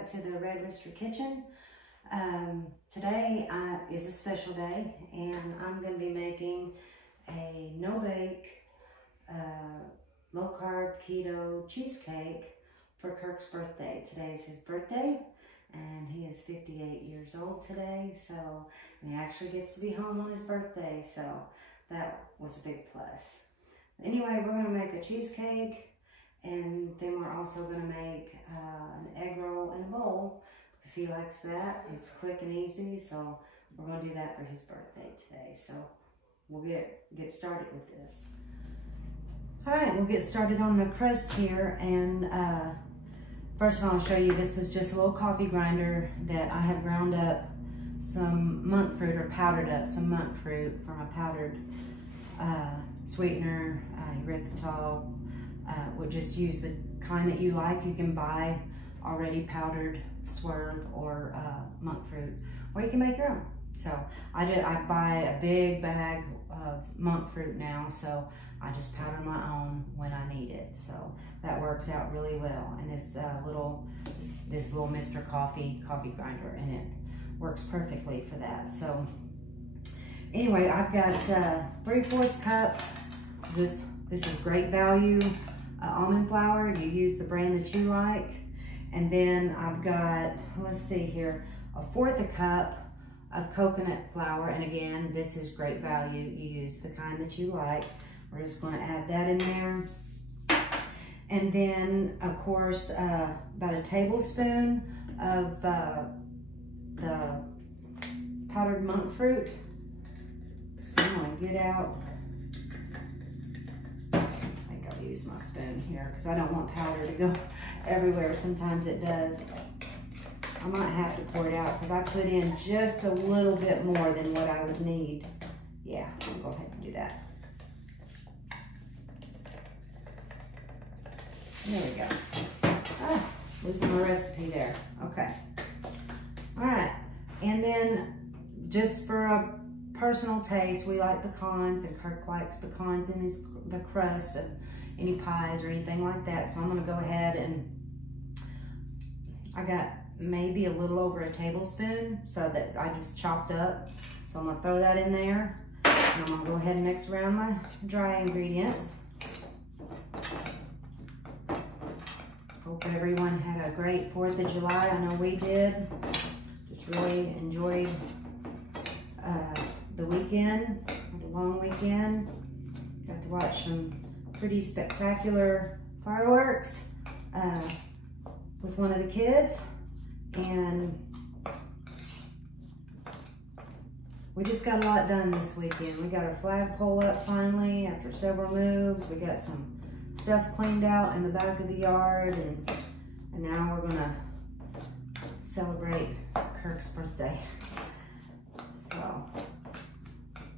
back to the Red Rooster Kitchen. Today is a special day, and I'm going to be making a no-bake, low-carb keto cheesecake for Kirk's birthday. Today is his birthday, and he is 58 years old today, so he actually gets to be home on his birthday, so that was a big plus. Anyway, we're going to make a cheesecake, and then we're also going to make an egg roll in a bowl because he likes that. It's quick and easy, so we're going to do that for his birthday today. So we'll get started with this. All right, we'll get started on the crust here, and first of all, I'll show you, this is just a little coffee grinder that I have ground up some monk fruit, or powdered up some monk fruit from a powdered sweetener, erythritol. Would just use the kind that you like. You can buy already powdered swerve or monk fruit, or you can make your own. So I buy a big bag of monk fruit now, so I just powder my own when I need it. So that works out really well. And this little Mr. Coffee grinder, and it works perfectly for that. So anyway, I've got 3/4 cup. This is great value almond flour. You use the brand that you like. And then I've got, let's see here, 1/4 cup of coconut flour. And again, this is great value. You use the kind that you like. We're just going to add that in there. And then, of course, about a tablespoon of the powdered monk fruit. So I'm going to get out, use my spoon here because I don't want powder to go everywhere. Sometimes it does. I might have to pour it out because I put in just a little bit more than what I would need. Yeah, I'll go ahead and do that. There we go. Ah, losing my recipe there. Okay. All right. And then just for a personal taste, we like pecans, and Kirk likes pecans in the crust of any pies or anything like that. So I'm going to go ahead, and I got maybe a little over a tablespoon, so that I just chopped up. So I'm going to throw that in there, and I'm going to go ahead and mix around my dry ingredients. Hope everyone had a great 4th of July. I know we did. Just really enjoyed the weekend, the long weekend. Got to watch some pretty spectacular fireworks with one of the kids, and we just got a lot done this weekend. We got our flagpole up finally after several moves. We got some stuff cleaned out in the back of the yard, and now we're gonna celebrate Kirk's birthday. So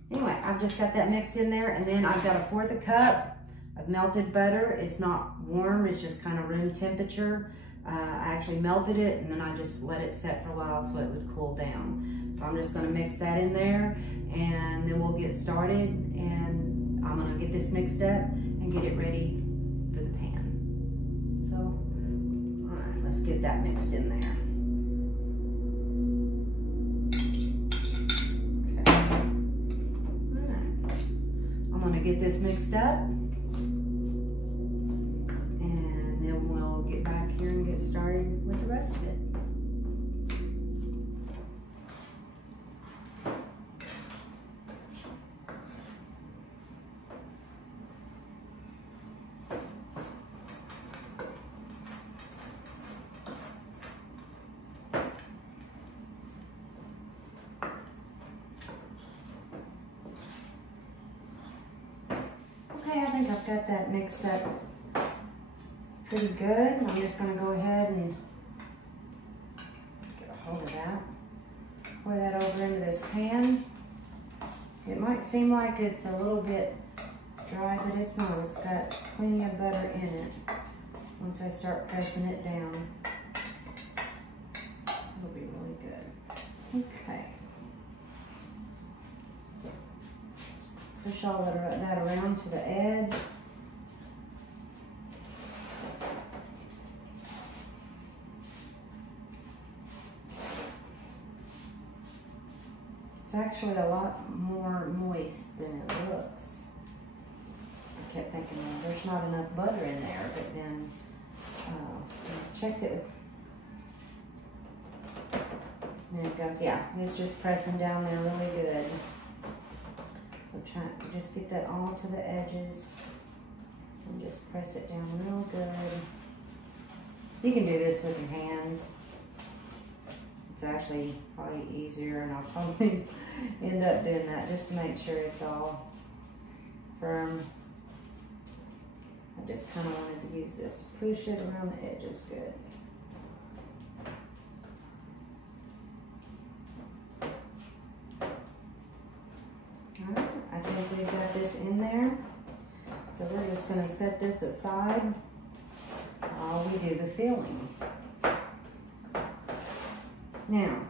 anyway, I've just got that mixed in there, and then I've got 1/4 cup of melted butter. It's not warm, it's just kind of room temperature. I actually melted it, and then I just let it set for a while so it would cool down. So I'm just going to mix that in there, and then we'll get started, and I'm going to get this mixed up and get it ready for the pan. So, all right, let's get that mixed in there. Okay. All right. I'm going to get this mixed up, get back here and get started with the rest of it. Okay, I think I've got that mixed up pretty good. I'm just going to go ahead and get a hold of that. Pour that over into this pan. It might seem like it's a little bit dry, but it's not. It's got plenty of butter in it. Once I start pressing it down, it'll be really good. Okay. Push all that around to the edge. It's actually a lot more moist than it looks. I kept thinking, well, there's not enough butter in there, but then I checked it. There it goes. Yeah, it's just pressing down there really good. So try to just get that all to the edges and just press it down real good. You can do this with your hands. It's actually probably easier, and I'll probably end up doing that just to make sure it's all firm. I just kind of wanted to use this to push it around the edges good. Alright, I think we've got this in there. So we're just going to set this aside while we do the filling. Now,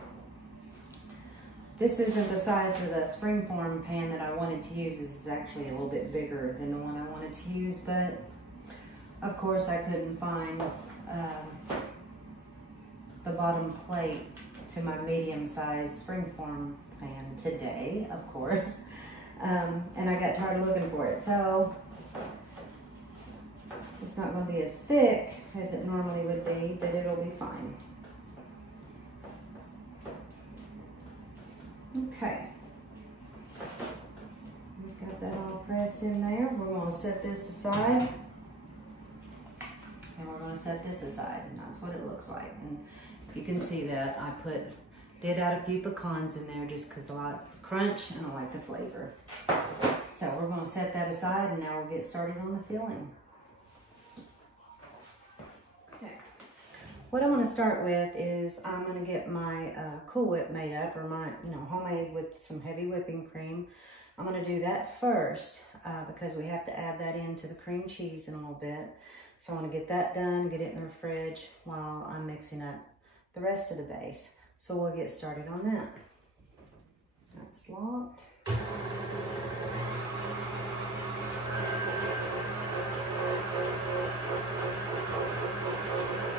this isn't the size of the springform pan that I wanted to use. This is actually a little bit bigger than the one I wanted to use, but of course I couldn't find the bottom plate to my medium-sized springform pan today, of course. And I got tired of looking for it. So it's not going to be as thick as it normally would be, but it'll be fine. Okay. We've got that all pressed in there. We're going to set this aside. And we're going to set this aside, and that's what it looks like. And you can see that I did add a few pecans in there just because I like the crunch and I like the flavor. So we're going to set that aside, and now we'll get started on the filling. Okay. What I'm going to start with is I'm going to get my Cool Whip made up, or my homemade with some heavy whipping cream. I'm going to do that first because we have to add that into the cream cheese in a little bit. So I want to get that done, get it in the fridge while I'm mixing up the rest of the base. So we'll get started on that. That's locked.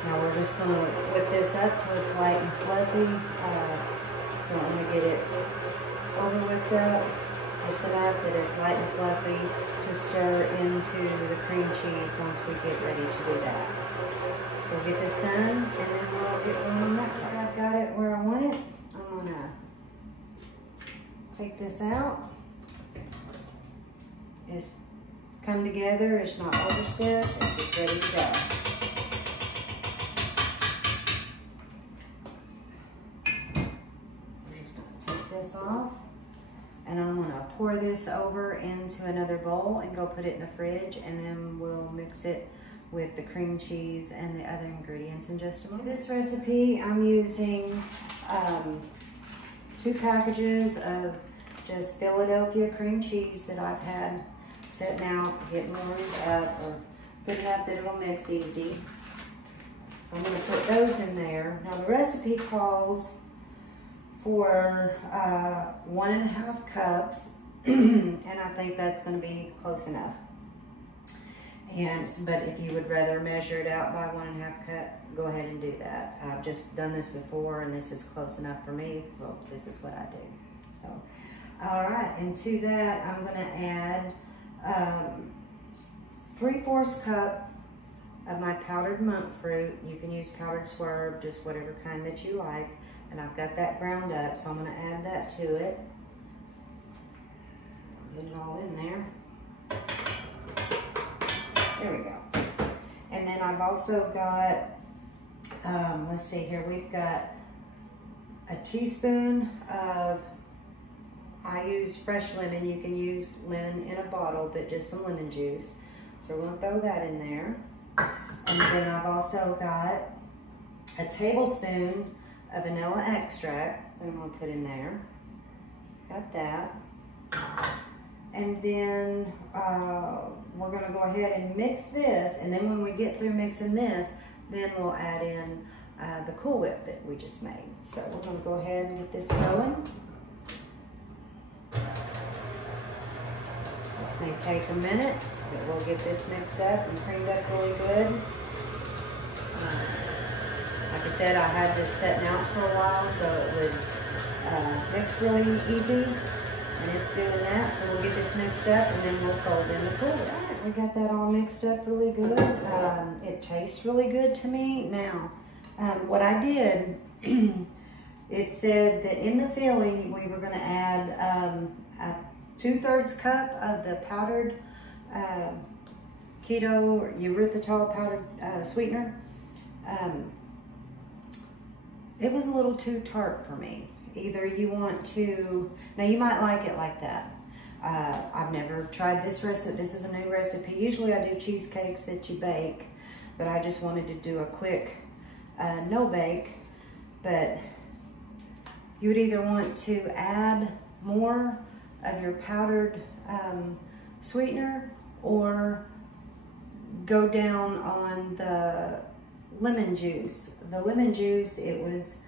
Now we're just going to whip this up till it's light and fluffy. Don't want to get it over whipped up. Just enough that it's light and fluffy to stir into the cream cheese once we get ready to do that. So we'll get this done, and then we'll get going on that part. I've got it where I want it. I'm gonna take this out. It's come together, it's not overstuffed, it's just ready to go. We're just gonna take this off. And I'm gonna pour this over into another bowl and go put it in the fridge, and then we'll mix it with the cream cheese and the other ingredients in just a moment. For this recipe, I'm using 2 packages of just Philadelphia cream cheese that I've had sitting out, getting warmed up, or good enough that it'll mix easy. So I'm gonna put those in there. Now the recipe calls for 1.5 cups, and I think that's going to be close enough. But if you would rather measure it out by 1.5 cup, go ahead and do that. I've just done this before, and this is close enough for me. Well, this is what I do. So, all right, and to that, I'm going to add 3/4 cup of my powdered monk fruit. You can use powdered swerve, just whatever kind that you like. And I've got that ground up, so I'm going to add that to it. Get it all in there. There we go. And then I've also got, let's see here, we've got a teaspoon of, I use fresh lemon. You can use lemon in a bottle, but just some lemon juice. So we're going to throw that in there. And then I've also got a tablespoon of vanilla extract that I'm going to put in there. Got that. And then we're going to go ahead and mix this, and then when we get through mixing this, then we'll add in the Cool Whip that we just made. So we're going to go ahead and get this going. This may take a minute, but we'll get this mixed up and creamed up really good. Like I said, I had this setting out for a while so it would mix really easy. And it's doing that, so we'll get this mixed up and then we'll fold in the cooler. All right, we got that all mixed up really good. It tastes really good to me. Now, what I did, it said that in the filling, we were gonna add a 2/3 cup of the powdered keto or erythritol powdered sweetener. It was a little too tart for me. Either you want to, now you might like it like that. I've never tried this recipe. This is a new recipe. Usually I do cheesecakes that you bake, but I just wanted to do a quick no bake. But you would either want to add more of your powdered sweetener or go down on the lemon juice. The lemon juice, it was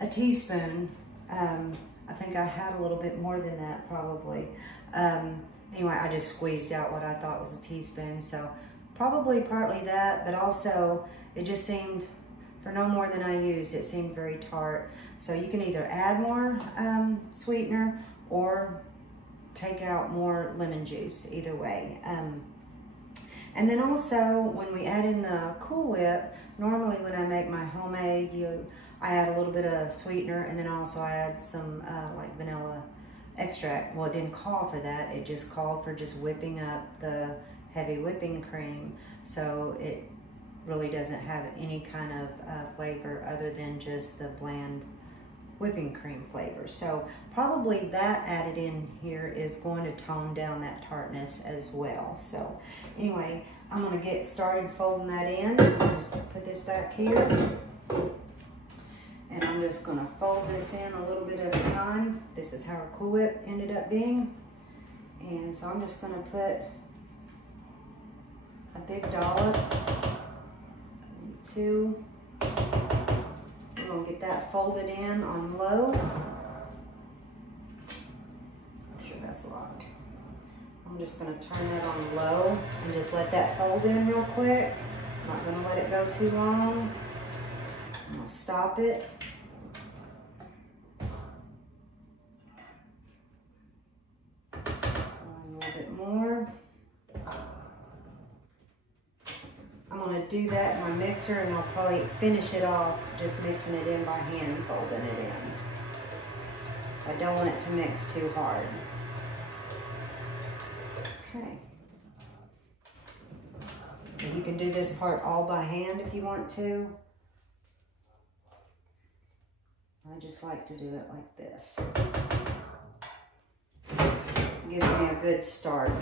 a teaspoon. I think I had a little bit more than that probably. Anyway, I just squeezed out what I thought was a teaspoon. So probably partly that, but also it just seemed, for no more than I used, it seemed very tart. So you can either add more sweetener or take out more lemon juice, either way. And then also, when we add in the Cool Whip, normally when I make my homemade, I add a little bit of sweetener, and then also I add some like vanilla extract. Well, it didn't call for that. It just called for just whipping up the heavy whipping cream. So it really doesn't have any kind of flavor other than just the bland whipping cream flavor. So probably that added in here is going to tone down that tartness as well. So anyway, I'm gonna get started folding that in. I'll just put this back here. And I'm just gonna fold this in a little bit at a time. This is how our Cool Whip ended up being. And so I'm just gonna put a big dollop, 2. We're gonna get that folded in on low. Make sure that's locked. I'm just gonna turn that on low and just let that fold in real quick. I'm not gonna let it go too long. I'm gonna stop it. A little bit more. I'm gonna do that in my mixer, and I'll probably finish it off just mixing it in by hand and folding it in. I don't want it to mix too hard. Okay. And you can do this part all by hand if you want to. I just like to do it like this. It gives me a good start.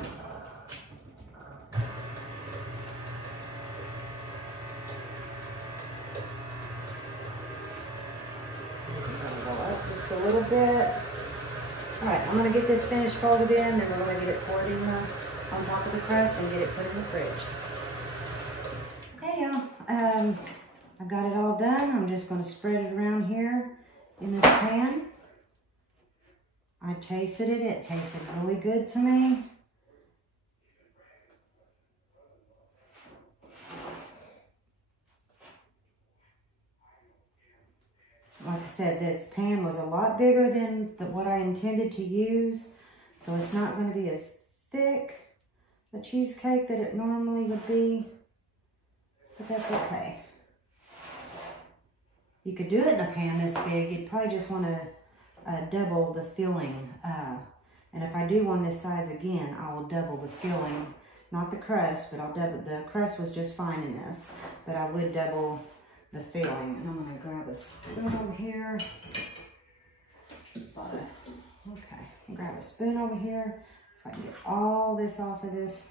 Just a little bit. All right, I'm gonna get this finished folded in, then we're gonna get it poured in on top of the crust and get it put in the fridge. Hey y'all, I've got it all done. I'm just gonna spread it around here in this pan. I tasted it. It tasted really good to me. Like I said, this pan was a lot bigger than what I intended to use, so it's not going to be as thick a cheesecake that it normally would be, but that's okay. You could do it in a pan this big. You'd probably just want to double the filling, and if I do one this size again, I will double the filling, not the crust, but I'll double. The crust was just fine in this, but I would double the filling. And I'm going to grab a spoon over here. Okay, grab a spoon over here so I can get all this off of this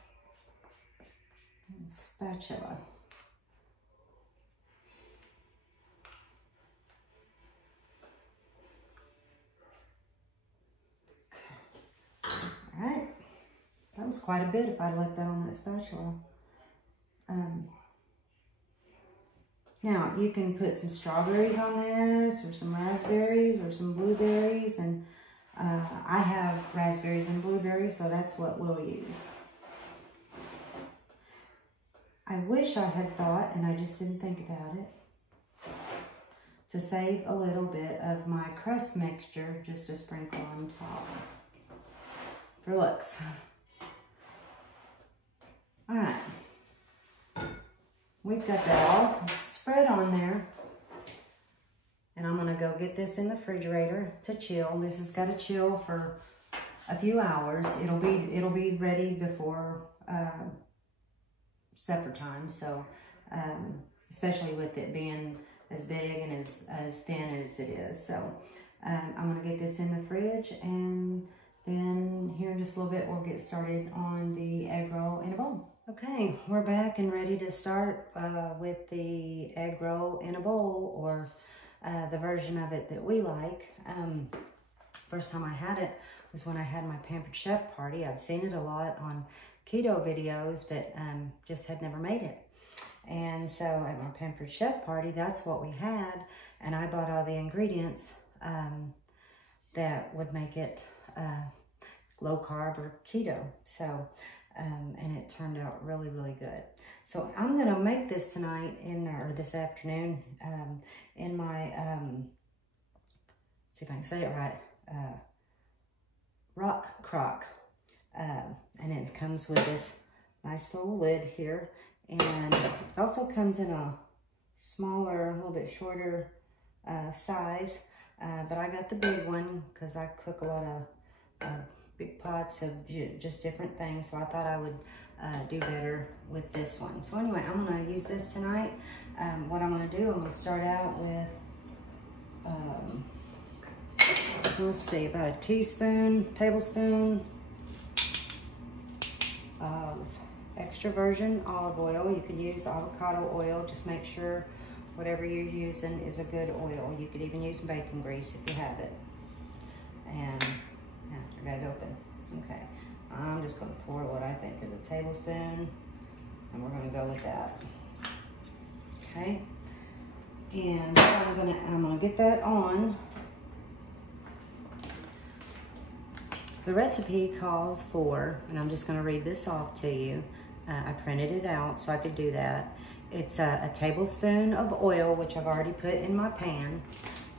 spatula. Okay. All right, that was quite a bit if I left that on that spatula. Now, you can put some strawberries on this, or some raspberries, or some blueberries, and I have raspberries and blueberries, so that's what we'll use. I wish I had thought, and I just didn't think about it, to save a little bit of my crust mixture just to sprinkle on top for looks. All right, we've got that all spread on there, and I'm gonna go get this in the refrigerator to chill. This has got to chill for a few hours. It'll be ready before supper time. So especially with it being as big and as thin as it is. So I'm gonna get this in the fridge, and then here in just a little bit we'll get started on the egg roll in a bowl. Okay, we're back and ready to start with the egg roll in a bowl, or the version of it that we like. First time I had it was when I had my Pampered Chef party. I'd seen it a lot on keto videos, but just had never made it. And so at my Pampered Chef party, that's what we had, and I bought all the ingredients that would make it low carb or keto. So and it turned out really, really good. So I'm gonna make this tonight or this afternoon in my, see if I can say it right, rock crock. And it comes with this nice little lid here. And it also comes in a smaller, a little bit shorter size. But I got the big one because I cook a lot of big pots of just different things, so I thought I would do better with this one. So anyway, I'm gonna use this tonight. What I'm gonna do, I'm gonna start out with, let's see, about a tablespoon of extra virgin olive oil. You can use avocado oil, just make sure whatever you're using is a good oil. You could even use bacon grease if you have it. And I got it open. Okay, I'm just gonna pour what I think is a tablespoon, and we're gonna go with that. Okay, and I'm gonna get that on. The recipe calls for, and I'm just gonna read this off to you. I printed it out so I could do that. It's a tablespoon of oil, which I've already put in my pan.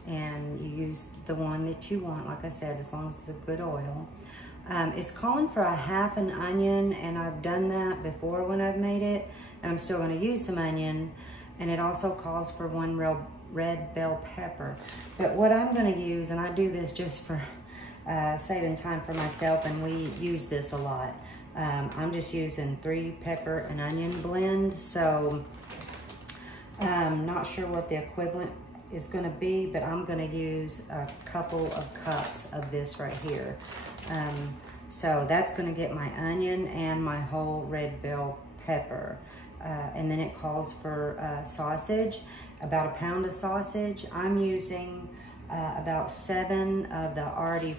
And you use the one that you want, like I said, as long as it's a good oil. It's calling for a half an onion, and I've done that before when I've made it, and I'm still gonna use some onion. And it also calls for 1 red bell pepper. But what I'm gonna use, and I do this just for saving time for myself, and we use this a lot. I'm just using 3 pepper and onion blend, so I'm not sure what the equivalent is gonna be, but I'm gonna use a couple of cups of this right here. So that's gonna get my onion and my whole red bell pepper. And then it calls for sausage, about a pound of sausage. I'm using about 7 of the already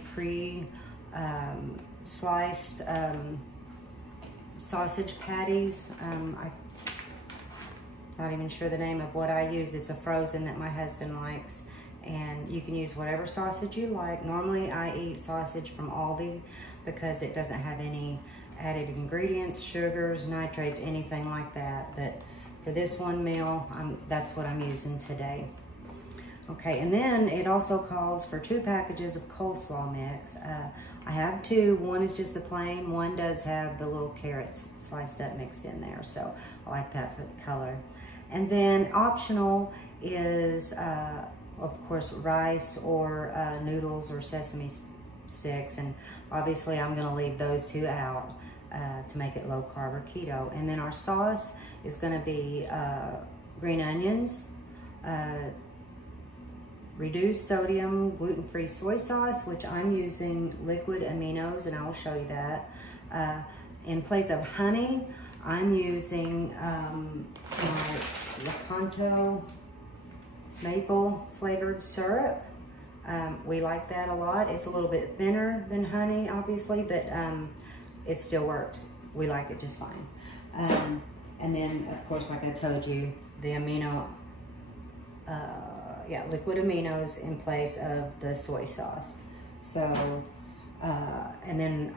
sliced sausage patties. I'm not even sure the name of what I use. It's a frozen that my husband likes, and you can use whatever sausage you like. Normally I eat sausage from Aldi because it doesn't have any added ingredients, sugars, nitrates, anything like that. But for this one meal, that's what I'm using today. Okay, and then it also calls for 2 packages of coleslaw mix. I have 2. One is just the plain. One does have the little carrots sliced up mixed in there, so I like that for the color. And then optional is, of course, rice or noodles or sesame sticks, and obviously I'm gonna leave those 2 out to make it low carb or keto. And then our sauce is gonna be green onions, reduced sodium gluten-free soy sauce, which I'm using liquid aminos, and I will show you that. In place of honey, I'm using my Lakanto maple flavored syrup. We like that a lot. It's a little bit thinner than honey, obviously, but it still works. We like it just fine. And then, of course, like I told you, the liquid aminos in place of the soy sauce. So, and then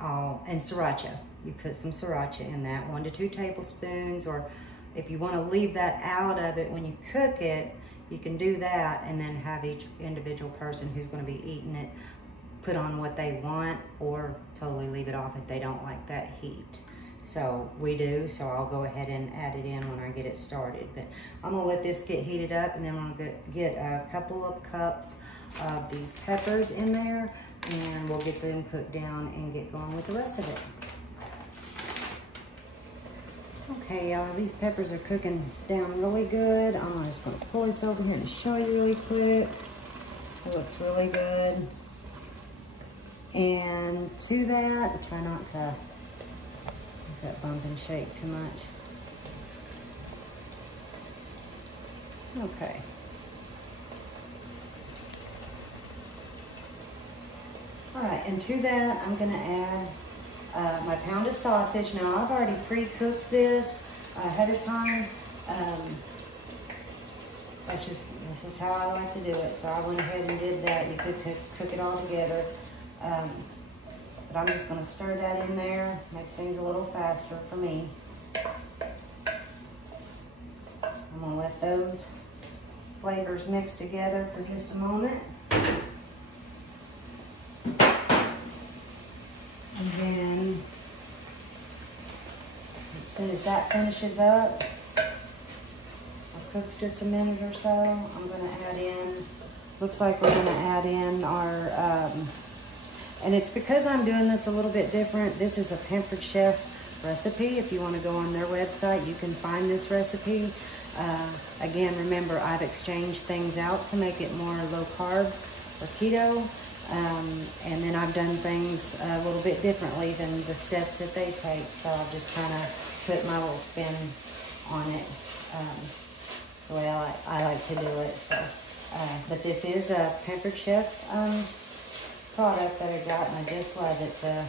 and sriracha. You put some sriracha in that, 1 to 2 tablespoons, or if you want to leave that out of it when you cook it, You can do that and then have each individual person who's going to be eating it put on what they want, or totally leave it off if they don't like that heat. So we do, so I'll go ahead and add it in when I get it started. But I'm gonna let this get heated up, and then I'm gonna get a couple of cups of these peppers in there, and we'll get them cooked down and get going with the rest of it. Okay, y'all, these peppers are cooking down really good. I'm just gonna pull this over here and show you really quick. It looks really good. And to that, try not to make that bump and shake too much. Okay. All right, and to that, I'm gonna add my pound of sausage. Now, I've already pre-cooked this ahead of time. That's just how I like to do it. So I went ahead and did that. You could cook it all together. But I'm just gonna stir that in there. Makes things a little faster for me. I'm gonna let those flavors mix together for just a moment. And then, as soon as that finishes up, or cooks just a minute or so, I'm gonna add in, looks like we're gonna add in our, and it's because I'm doing this a little bit different. This is a Pampered Chef recipe. If you want to go on their website, you can find this recipe. Again, remember, I've exchanged things out to make it more low carb or keto. And then I've done things a little bit differently than the steps that they take. So I've just kind of put my little spin on it the way I like to do it. So, but this is a Pampered Chef product that I got, and I just love it, the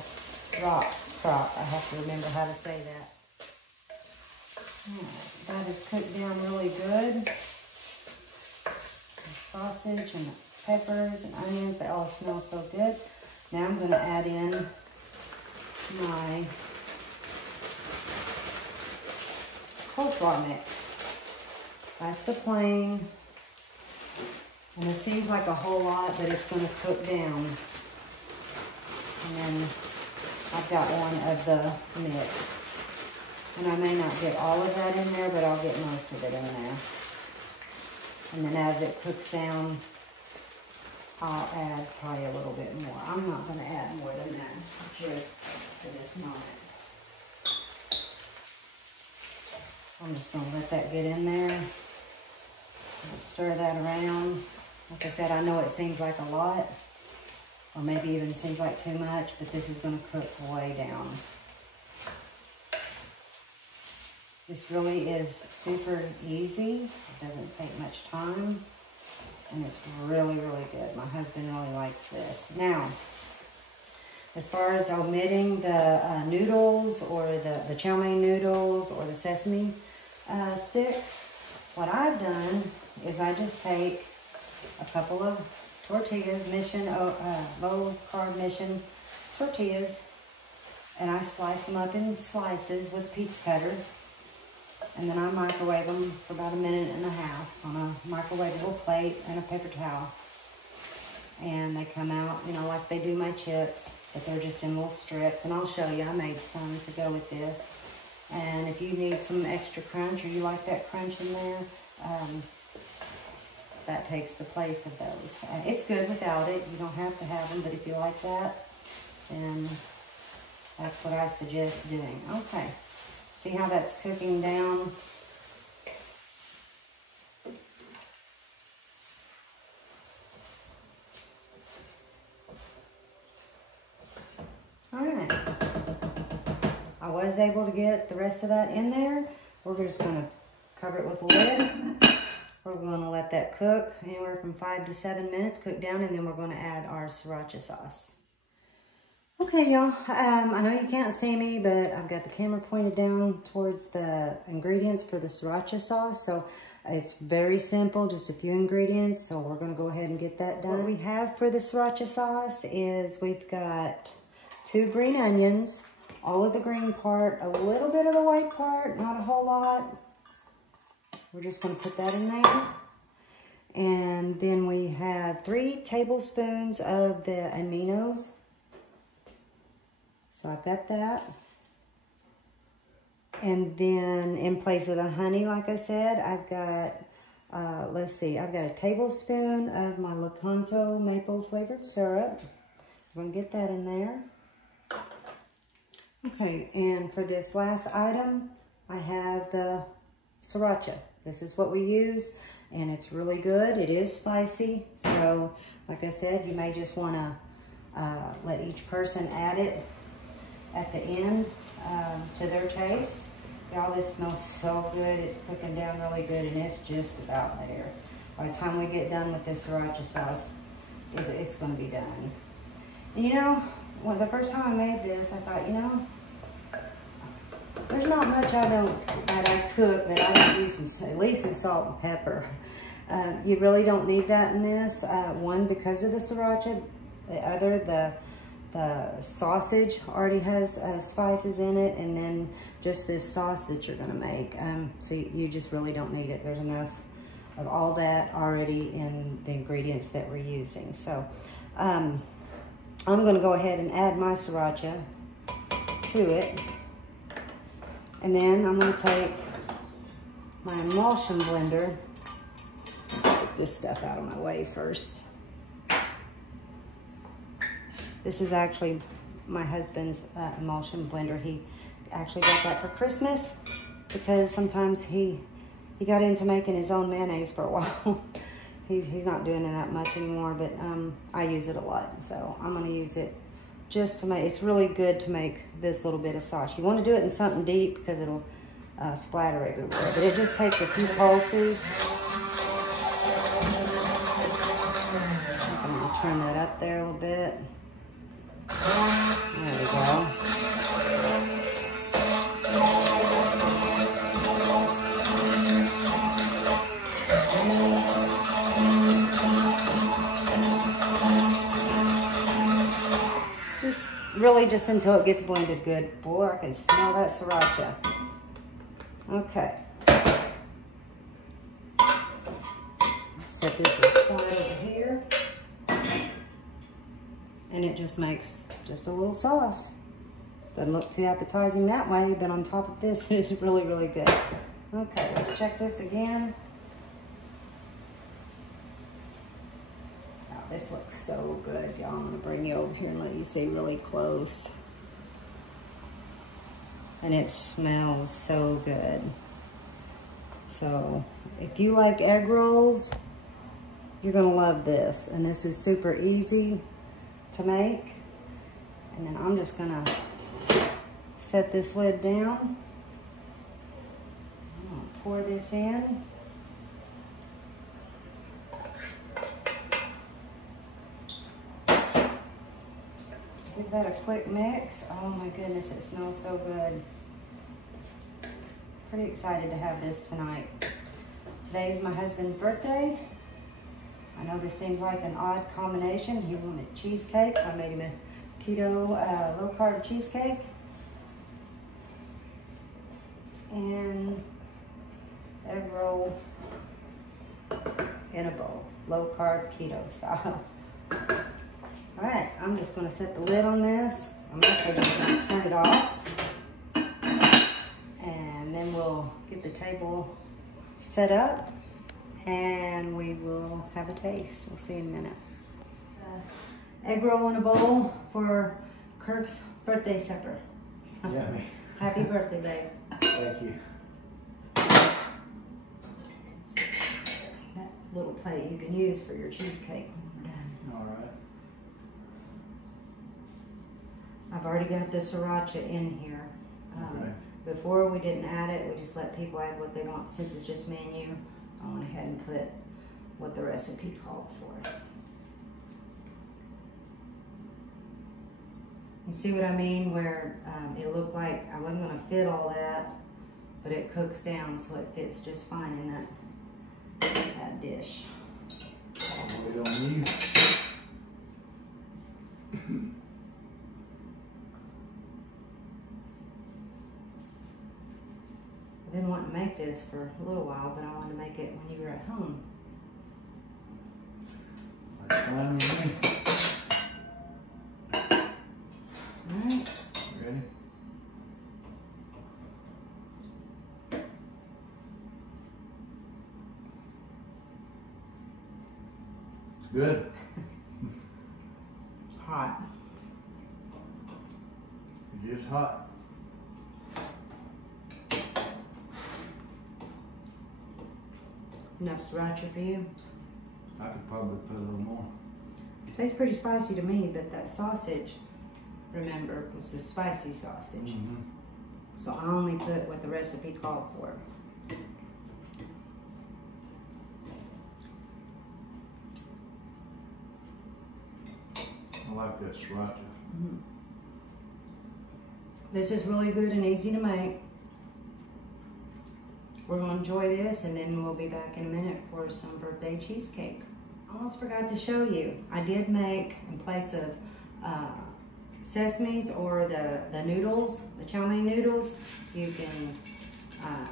rock crop. I have to remember how to say that. That is cooked down really good. The sausage and the peppers and onions, they all smell so good. Now I'm going to add in my coleslaw mix. That's the plain. And it seems like a whole lot, but it's going to cook down. And then I've got one of the mix. And I may not get all of that in there, but I'll get most of it in there. And then as it cooks down, I'll add probably a little bit more. I'm not going to add more than that, just for this moment. I'm just going to let that get in there. I'll stir that around. Like I said, I know it seems like a lot, or maybe even seems like too much, but this is going to cook way down. This really is super easy. It doesn't take much time, and it's really, really good. My husband really likes this. Now, as far as omitting the noodles, or the chow mein noodles, or the sesame sticks, what I've done is I just take a couple of tortillas, low carb Mission tortillas, and I slice them up in slices with a pizza cutter, and then I microwave them for about a minute and a half on a microwavable plate and a paper towel. And they come out, you know, like they do my chips, but they're just in little strips. And I'll show you, I made some to go with this. And if you need some extra crunch, or you like that crunch in there, that takes the place of those. It's good without it. You don't have to have them, but if you like that, then that's what I suggest doing. Okay, see how that's cooking down? All right, I was able to get the rest of that in there. We're just gonna cover it with a lid. We're going to let that cook anywhere from 5 to 7 minutes, cook down, and then we're going to add our sriracha sauce. Okay, y'all, I know you can't see me, but I've got the camera pointed down towards the ingredients for the sriracha sauce. So it's very simple, just a few ingredients. So we're going to go ahead and get that done. What we have for the sriracha sauce is we've got 2 green onions, all of the green part, a little bit of the white part, not a whole lot. We're just going to put that in there. And then we have 3 tablespoons of the aminos. So I've got that. And then in place of the honey, like I said, I've got, let's see, I've got a tablespoon of my Lecanto maple flavored syrup. I'm gonna get that in there. Okay, and for this last item, I have the sriracha. This is what we use, and it's really good. It is spicy, so like I said, you may just wanna let each person add it at the end to their taste. Y'all, this smells so good. It's cooking down really good, and it's just about there. By the time we get done with this sriracha sauce, it's gonna be done. And you know, well, the first time I made this, I thought, you know, there's not much that I cook that I don't use at least some salt and pepper. You really don't need that in this. One, because of the sriracha. The other, the sausage already has spices in it, and then just this sauce that you're gonna make. So you just really don't need it. There's enough of all that already in the ingredients that we're using. So I'm gonna go ahead and add my sriracha to it. And then I'm gonna take my emulsion blender. Get this stuff out of my way first. This is actually my husband's emulsion blender. He actually got that for Christmas because sometimes he got into making his own mayonnaise for a while. He's not doing it that much anymore, but I use it a lot. So I'm gonna use it just to make, it's really good to make this little bit of sauce. You wanna do it in something deep because it'll splatter everywhere, but it just takes a few pulses. I'm gonna turn that up there a little bit. There we go. Really just until it gets blended good. Boy, I can smell that sriracha. Okay. Set this aside over here. And it just makes just a little sauce. Doesn't look too appetizing that way, but on top of this, it is really, really good. Okay, let's check this again. Now, this looks so good, y'all. I'm gonna bring you over here and let you see really close. And it smells so good. So, if you like egg rolls, you're gonna love this. And this is super easy to make. And then I'm just gonna set this lid down. I'm gonna pour this in. Give that a quick mix. Oh my goodness, it smells so good. Pretty excited to have this tonight. Today's my husband's birthday. I know this seems like an odd combination. He wanted cheesecake, so I made him a keto low-carb cheesecake. And egg roll in a bowl, low-carb keto style. All right, I'm just gonna set the lid on this. I'm actually just gonna turn it off. And then we'll get the table set up and we will have a taste. We'll see in a minute. Egg roll in a bowl for Kirk's birthday supper. Yummy. Happy birthday, babe. Thank you. That little plate you can use for your cheesecake when we're done. All right. I've already got the sriracha in here. Okay. Before we didn't add it, we just let people add what they want. Since it's just me and you, I went ahead and put what the recipe called for. You see what I mean? Where it looked like I wasn't gonna fit all that, but it cooks down so it fits just fine in that dish. We don't need. I've been wanting to make this for a little while, but I wanted to make it when you were at home. Fine with me. Alright. Ready? It's good. Hot. It is hot. Enough sriracha for you? I could probably put a little more. Tastes pretty spicy to me, but that sausage, remember, was the spicy sausage. Mm-hmm. So I only put what the recipe called for. I like that sriracha. Mm-hmm. This is really good and easy to make. We're going to enjoy this, and then we'll be back in a minute for some birthday cheesecake. Almost forgot to show you. I did make, in place of sesames or the noodles, the chow mein noodles, you can,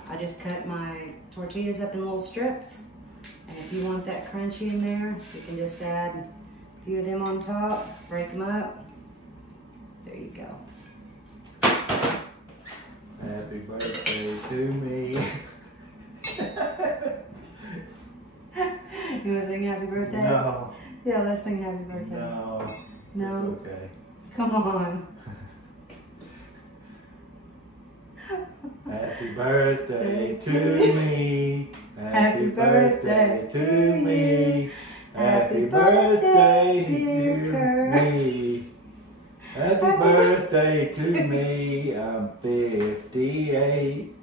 I just cut my tortillas up in little strips. And if you want that crunchy in there, you can just add a few of them on top, break them up. There you go. Happy birthday to me. You want to sing happy birthday? No. Yeah, let's sing happy birthday. No. No? It's okay. Come on. Happy birthday to me. Happy birthday to me. Happy birthday, dear me. Happy birthday to me. I'm 58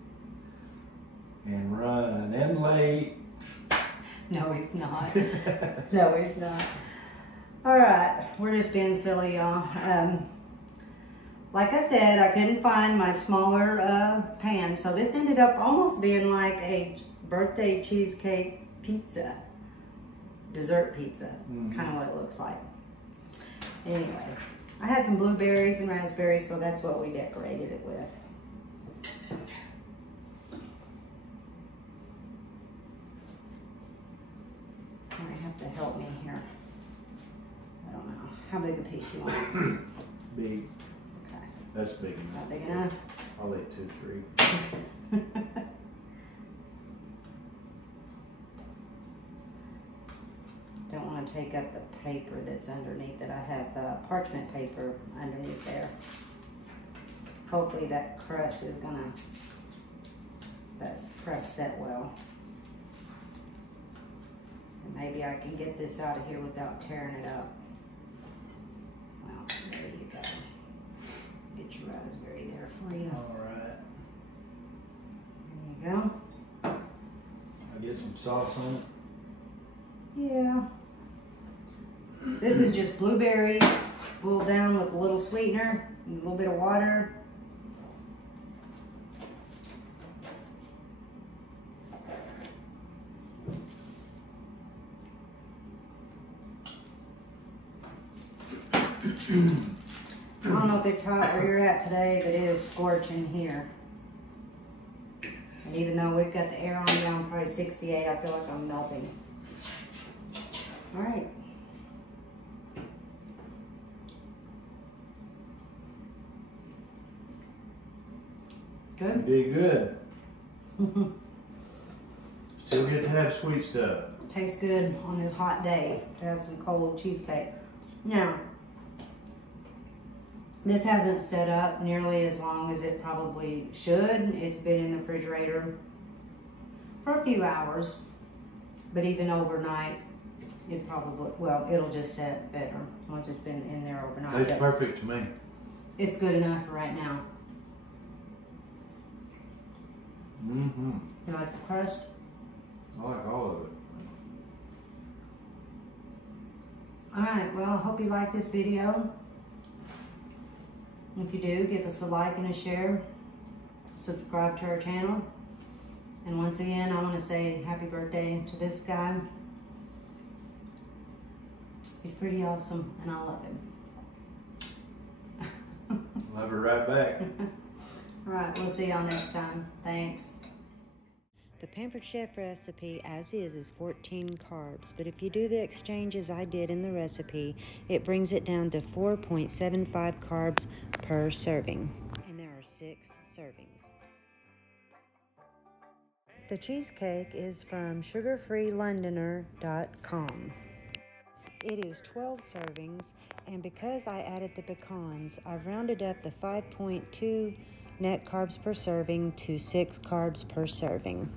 and running late. No, he's not. No, he's not. All right, we're just being silly, y'all. Like I said, I couldn't find my smaller pan, so this ended up almost being like a birthday cheesecake pizza, dessert pizza. It's kind of what it looks like. Anyway, I had some blueberries and raspberries, so that's what we decorated it with. You might have to help me here. I don't know. How big a piece you want? Big. Okay. That's big enough. Not big enough? I'll eat 2, 3. Don't want to take up the paper that's underneath it. I have parchment paper underneath there. Hopefully that crust is gonna, that crust set well. And maybe I can get this out of here without tearing it up. Well, there you go. Get your raspberry there for you. All right. There you go. I'll get some sauce on it. Yeah. This is just blueberries boiled down with a little sweetener and a little bit of water. I don't know if it's hot where you're at today, but it is scorching here. And even though we've got the air on now, I'm probably 68, I feel like I'm melting. All right. Good? You did good. Still get to have sweet stuff. Tastes good on this hot day to have some cold cheesecake. Now, this hasn't set up nearly as long as it probably should. It's been in the refrigerator for a few hours, but even overnight, it probably, well, it'll just set better once it's been in there overnight. Tastes perfect to me. It's good enough for right now. Mm-hmm. You like the crust? I like all of it. All right, well, I hope you like this video. If you do, give us a like and a share. Subscribe to our channel. And once again, I want to say happy birthday to this guy. He's pretty awesome, and I love him. Love her right back. All right, we'll see y'all next time. Thanks. The Pampered Chef recipe as is 14 carbs, but if you do the exchange as I did in the recipe, it brings it down to 4.75 carbs per serving, and there are 6 servings. The cheesecake is from sugarfreelondoner.com. It is 12 servings, and because I added the pecans, I've rounded up the 5.2 net carbs per serving to 6 carbs per serving.